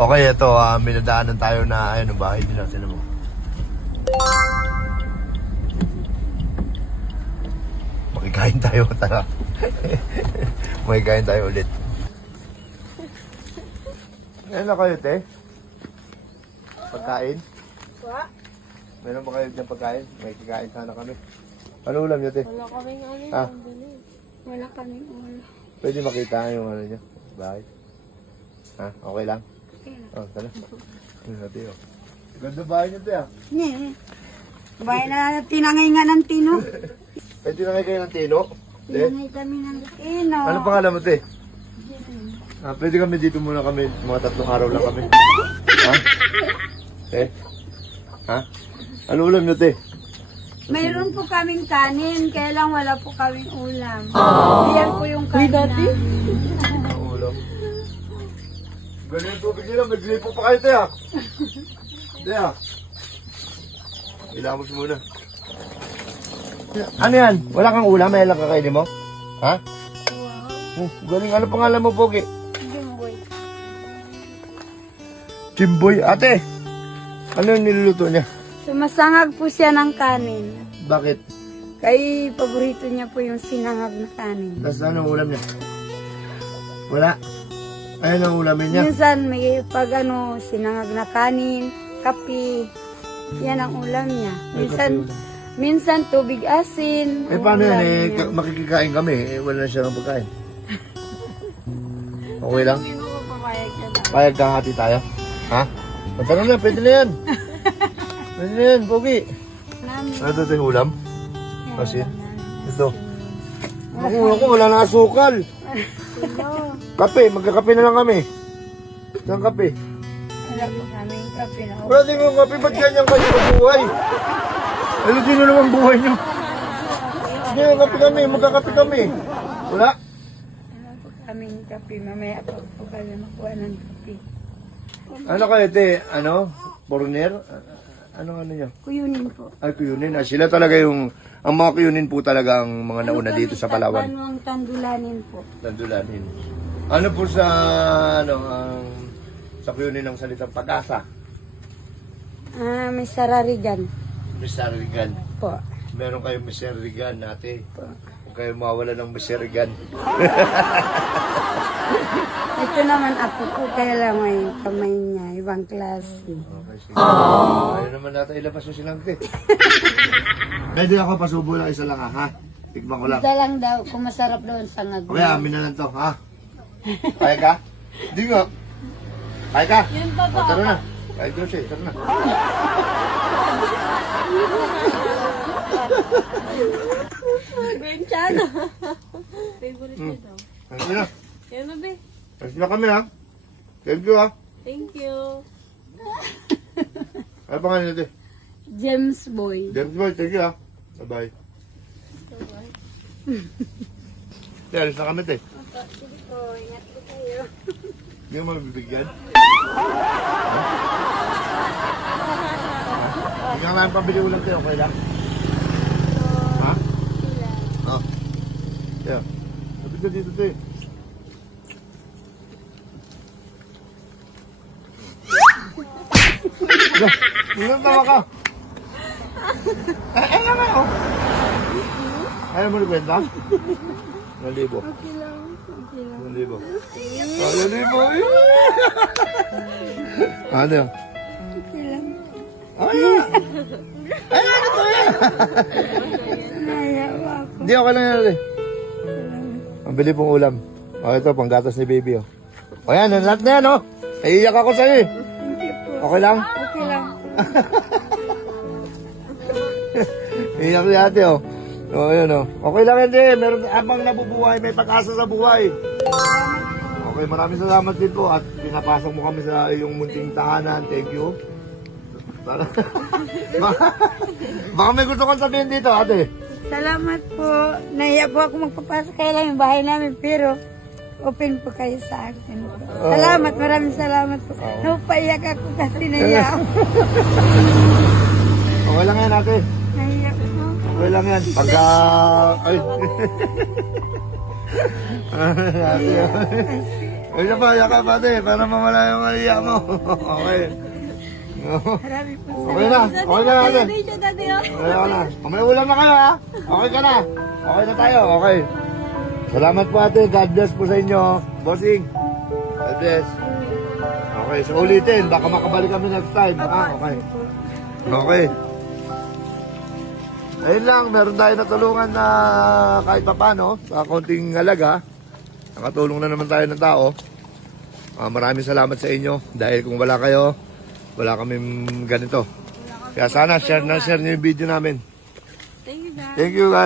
Okay, ito, may nadaanan tayo na, ayun, ang bahay nila, sino mo? Makikain tayo, tara. Makikain tayo ulit. Ngayon na kayo, te? Pagkain? Wa? Meron ba kayo dyan pagkain? May kikain sana kami. Ano ulam nyo, te? Wala kaming ano Ah. yung bili. Wala kaming ulam. Pwede makita yung ano nyo? Bahay? Ha? Okay lang? Oh, tala. Ano natin, oh. Ganda bahay nyo, te, ah. Nye. Bahay na tinangay nga ng tino. Pwede na kayo ng tino? Te? Tinangay kami ng tino. Ano pangalan mo, te? Pwede kami dito muna kami. Mga 3 araw lang kami. Ha? Te? Ha? Ano ulam nyo, te? Mayroon po kaming kanin, kaya lang wala po kaming ulam. Yan po yung kanin namin. Ang ulam. Ganyan yung tubig nila. Mag-gripo pa kayo, te, ha? Te, ha? Ilamos muna. Ano yan? Wala kang ulam? May lang kakainin mo? Ha? Wow. Galing. Ano pangalan mo, Pogi? Jumboy. Jimboy. Ate! Ano yung niluluto niya? Sumasangag po siya ng kanin. Bakit? Kay paborito niya po yung sinangag na kanin. Tapos ano ang ulam niya? Wala. Ayun ang ulamin niya. Minsan may pag ano, sinangag na kanin, kape. Yan ang ulam niya. Minsan tubig asin. Eh ang paano yan ulam eh? niya. Makikikain kami. Eh wala na siya ng pagkain. Okay lang? Hindi mo papayag yan. Payag kahati tayo? Ha? Matara na, pwede na yan. Pwede na yan, Pogi. Namin. Ano ito yung ulam? Kasi? Alam namin. Ito. Ako, wala na asukal. Hello. Kape, magkakape na lang kami. Isang kape. Wala po kami kape na. Wala din yung kape, ba't ganyan kayo buhay? Ano sino naman buhay nyo? Hindi, kape kami, magkakape kami. Wala? Wala po kaming kape. Mamaya po kami makuha ng kape. Ano kayo, te? Ano? Foreigner? Anong ano nyo? Kuyunin po. Ay, kuyunin. Sila talaga yung, ang mga kuyunin po talaga ang mga nauna dito sa Palawan. Ano ang tandulanin po? Nandulanin. Ano po sa, ano, sa kuyunin ng salitang pag-asa? May sararigan Mr. Rigan. po. Meron kayong Mr. Rigan, ate. Po. Huwag kayong mawala ng Mr. Rigan. Ito naman ako po, kaya lang may kamay niya, ibang klase. Okay, sige. Ayaw naman natin ilabas yung sinangke. Pwede ako pasubo lang isa lang, ha? Tigman ko lang. Isa lang daw, kung masarap doon sa ngag. Okay, amin na lang to, ha? Kaya ka? Hindi nga. Kaya ka? Yun pa O, tara na. Kaya ko siya, tara na. Benchano. Favorite niya daw. Thank you na. Yan na, be. Thank you na kami, ha? Thank you, ha? Thank you. Ano pangalan natin? James Boy. James Boy, thank you, ha? Bye-bye. Te, alis na kami, te. Sige po, ingat po kayo. Hindi mo mabibigyan. Hindi ka lang pambili ulam, te. Okay lang? Ha? Oh. Yeah. Sabi ka dito, te. Ilan tawa ka? Ay naman, oh. Ayaw mo ni kwenta? 1,000. Okay lang. 1,000. 1,000. Ano yun? Okay lang. Ay! Ay, ano to yan? Nayawa ako. Hindi, okay lang yan. Ang bili pong ulam. O, ito, panggatas ni baby, oh. O yan, lahat na yan, oh. Naiiyak ako sa'yo, eh. Thank you po. Okay lang? Okay lang. Iiyak si ate, oh. O, yun, oh. Okay lang yan, eh. Meron, abang nabubuhay, may pag-asa sa buhay. Okay, maraming salamat din po at pinapasok mo kami sa iyong munting tahanan. Thank you. Baka may gusto kong sabihin dito, ate. Salamat po. Nahiya po ako magpapasok kaya lang yung bahay namin, pero open po kayo sa akin. Salamat, maraming salamat po. Napaiyak ako kasi nahiya ako. Okay lang yan, ate. Nahiya po. Okay lang yan. Pagka... Ay. Ate, Isa pa, yakap ate, para mamala yung aliya mo. Okay. Marami po Okay na, okay na ate. siya dati oh. Okay ka na. May ulam na kayo ha? Okay ka na? Okay na tayo, okay. Salamat po ate, God bless po sa inyo. Bossing, God bless. Okay, so ulitin, baka makabalik kami next time. Ah, okay. Okay. Ayun lang, meron tayo natulungan na kahit pa paano, sa konting halaga. Nakatulong na naman tayo ng tao. Maraming salamat sa inyo dahil kung wala kayo, wala kaming ganito. Kaya sana share na share niyo yung video namin. Thank you, guys. Thank you guys.